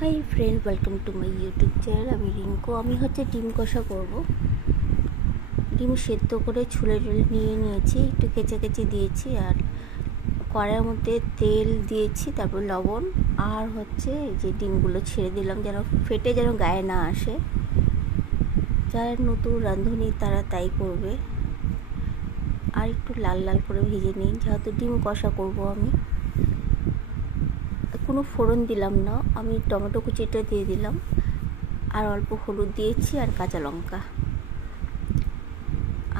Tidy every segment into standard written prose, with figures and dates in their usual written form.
Hi friend, welcome to my YouTube channel. আমি রিঙ্কু। আমি ডিম কষা করব। ডিম সেদ্ধ করে ছুলে টুলে নিয়ে নিয়েছি, একটু কেচে কেচে দিয়েছি, আর কড়াইয়ের মধ্যে তেল দিয়েছি, তারপর লবণ, আর যে ডিমগুলো ছেড়ে দিলাম যেন ফেটে যেন গায়ে না আসে। যারা নতুন রাঁধুনি তারা তাই করবে। আর একটু লাল লাল করে ভেজে নিই, যেহেতু ডিম কষা করব আমি। কোনো ফোড়ন দিলাম না, আমি টমেটো কুচিটা দিয়ে দিলাম, আর অল্প হলুদ দিয়েছি, আর কাঁচা লঙ্কা,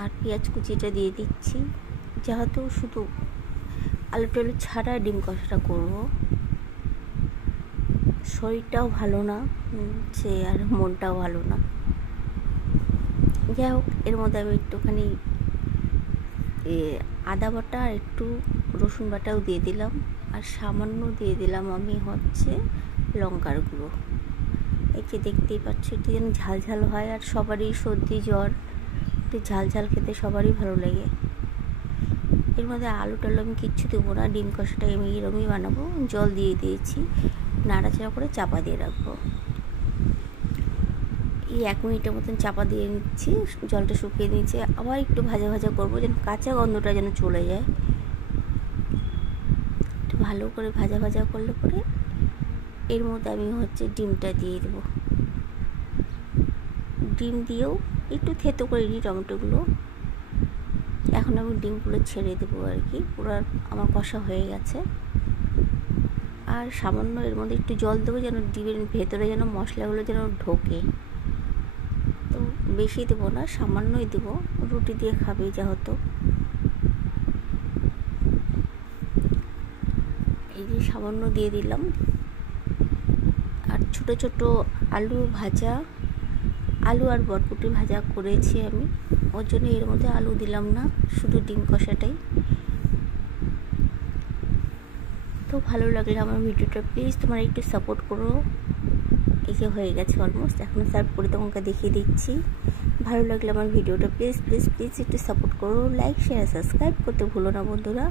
আর পেঁয়াজ কুচিটা দিয়ে দিচ্ছি। যেহেতু শুধু আলু টালু ছাড়া ডিম কষাটা করব, শরীরটাও ভালো না আর মনটাও ভালো না। যাই হোক, এর মধ্যে আমি একটুখানি আদা বাটা আর একটু রসুন বাটাও দিয়ে দিলাম, আর সামান্য দিয়ে দিলাম আমি লঙ্কার গুঁড়ো। এই যে দেখতেই পাচ্ছ, একটু যেন ঝাল ঝাল হয়, আর সবারই সর্দি জ্বর, একটু ঝাল ঝাল খেতে সবারই ভালো লাগে। এর মধ্যে আলু টালু আমি কিচ্ছু দেবো না, ডিম কষাটা আমি এরকমই বানাবো। জল দিয়ে দিয়েছি, নাড়াচাড়া করে চাপা দিয়ে রাখবো। এই 1 মিনিটের মতন চাপা দিয়ে নিচ্ছি, জলটা শুকিয়ে নিচ্ছে। আবার একটু ভাজা ভাজা করবো, যেন কাঁচা গন্ধটা যেন চলে যায়। একটু ভালো করে ভাজা ভাজা করলে পরে এর মধ্যে আমি ডিমটা দিয়ে দেবো। ডিম দিয়েও একটু থেতো করে নিই টমেটোগুলো। এখন আমি ডিমগুলো ছেড়ে দেবো আর কি। পুরো আমার কষা হয়ে গেছে। আর সামান্য এর মধ্যে একটু জল দেবো, যেন ডিমের ভেতরে যেন মশলাগুলো যেন ঢোকে। তো বেশি দেবো না, সামান্যই দেবো, রুটি দিয়ে খাবে যেহেতু। এই যে সামান্য দিয়ে দিলাম। আর ছোট ছোট আলু ভাজা, আলু আর বরবটি ভাজা করেছি আমি, ওর জন্য এর মধ্যে আলু দিলাম না, শুধু ডিম কষাটাই। তো ভালো লাগলে আমার ভিডিওটা প্লিজ তোমরা একটু সাপোর্ট করো। এই যে হয়ে গেছে অলমোস্ট, এখন সার্ভ করে তোমাকে দেখিয়ে দিচ্ছি। ভালো লাগলে আমার ভিডিওটা প্লিজ প্লিজ প্লিজ একটু সাপোর্ট করো, লাইক শেয়ার সাবস্ক্রাইব করতে ভুলো না বন্ধুরা।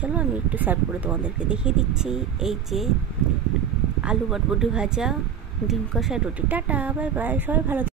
চলো আমি একটু সার্ভ করে তোমাদেরকে দেখিয়ে দিচ্ছি। এই যে আলু বরবটি ভাজা, ডিম কষা, রুটি। টাটা, বাই বাই, সবাই ভালো।